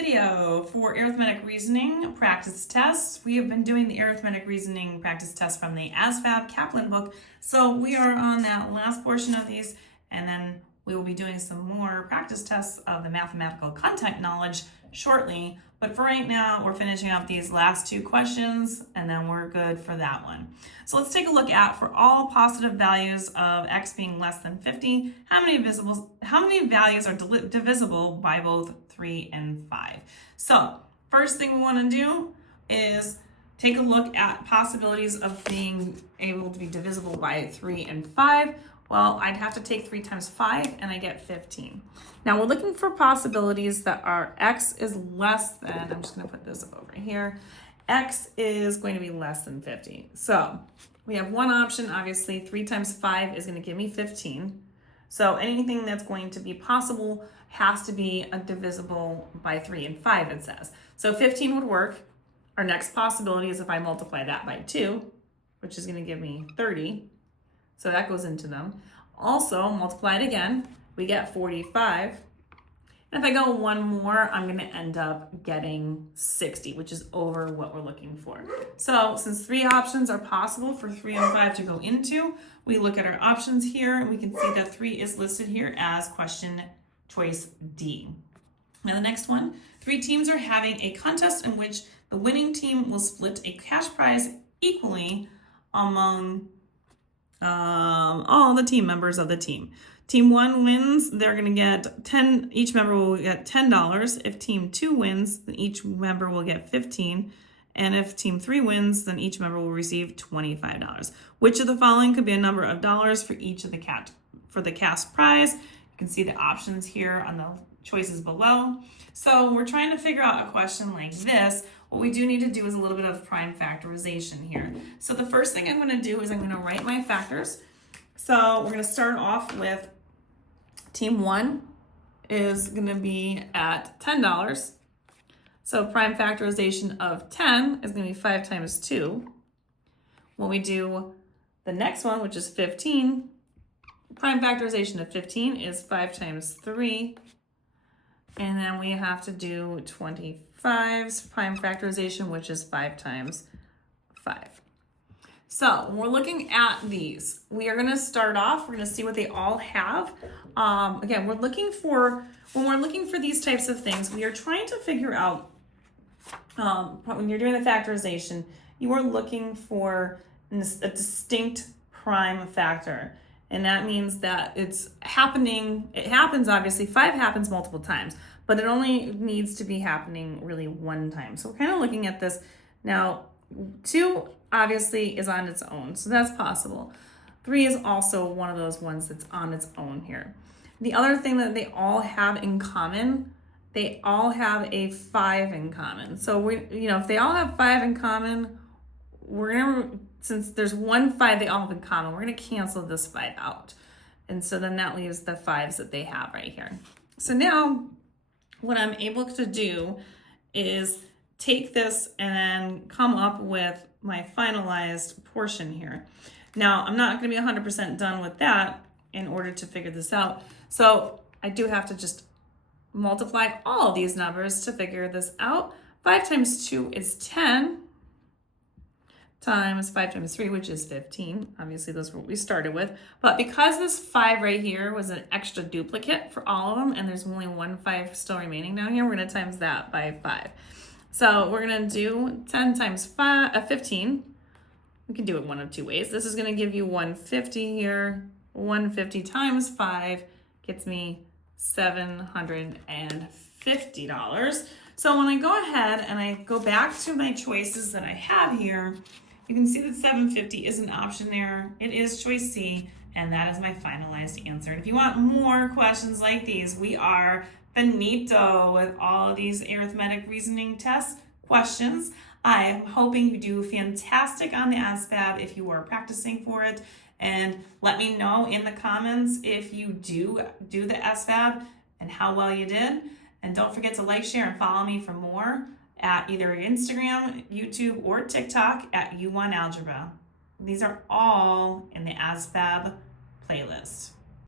video for arithmetic reasoning practice tests. We have been doing the arithmetic reasoning practice test from the Asvab Kaplan book. So we are on that last portion of these, and then we will be doing some more practice tests of the mathematical content knowledge shortly. But for right now, we're finishing up these last two questions, and then we're good for that one. So let's take a look at, for all positive values of x being less than 50, how many values are divisible by both 3 and 5? So first thing we want to do is take a look at possibilities of being able to be divisible by 3 and 5. Well, I'd have to take 3 times 5, and I get 15. Now we're looking for possibilities that are x is less than, I'm just going to put this over here, x is going to be less than 50. So we have one option, obviously 3 times 5 is going to give me 15. So anything that's going to be possible has to be divisible by 3 and 5, it says. So 15 would work. Our next possibility is if I multiply that by 2, which is going to give me 30. So that goes into them. Also, multiply it again, we get 45. And if I go one more, I'm gonna end up getting 60, which is over what we're looking for. So since 3 options are possible for 3 and 5 to go into, we look at our options here, and we can see that 3 is listed here as question choice D. Now the next one, 3 teams are having a contest in which the winning team will split a cash prize equally among all the team members of the team. Team 1 wins, they're going to get 10, each member will get $10. If team 2 wins, then each member will get 15. And if team 3 wins, then each member will receive $25. Which of the following could be a number of dollars for each of the cash prize? You can see the options here on the choices below. So we're trying to figure out a question like this. What we do need to do is a little bit of prime factorization here. So the first thing I'm going to do is I'm going to write my factors. So we're going to start off with team 1 is going to be at $10. So prime factorization of 10 is going to be 5 times 2. When we do the next one, which is 15, prime factorization of 15 is 5 times 3. And then we have to do 25's prime factorization, which is 5 times 5. So when we're looking at these, we are going to start off, we're going to see what they all have. Again, when we're looking for these types of things, we are trying to figure out, when you're doing the factorization, you are looking for a distinct prime factor. And that means that it happens obviously, 5 happens multiple times, but it only needs to be happening really one time. So we're kind of looking at this. Now, 2 obviously is on its own, so that's possible. 3 is also one of those ones that's on its own here. The other thing that they all have in common, they all have a 5 in common. So if they all have 5 in common, since there's one 5 they all have in common, we're gonna cancel this 5 out. And so then that leaves the 5s that they have right here. So now what I'm able to do is take this and then come up with my finalized portion here. Now, I'm not going to be 100% done with that in order to figure this out. So I do have to just multiply all of these numbers to figure this out. 5 times 2 is 10 times 5 times 3, which is 15. Obviously, those were what we started with. But because this 5 right here was an extra duplicate for all of them, and there's only one 5 still remaining down here, we're going to times that by 5. So we're going to do 10 times 15. We can do it one of 2 ways. This is going to give you 150 here. 150 times 5 gets me $750. So when I go ahead and I go back to my choices that I have here, you can see that 750 is an option there. It is choice C, and that is my finalized answer. And if you want more questions like these, we are finito with all of these arithmetic reasoning test questions. I am hoping you do fantastic on the Asvab if you are practicing for it. And let me know in the comments if you do the Asvab and how well you did. And don't forget to like, share, and follow me for more at either Instagram, YouTube, or TikTok at YouWantAlgebra. These are all in the Asvab playlist.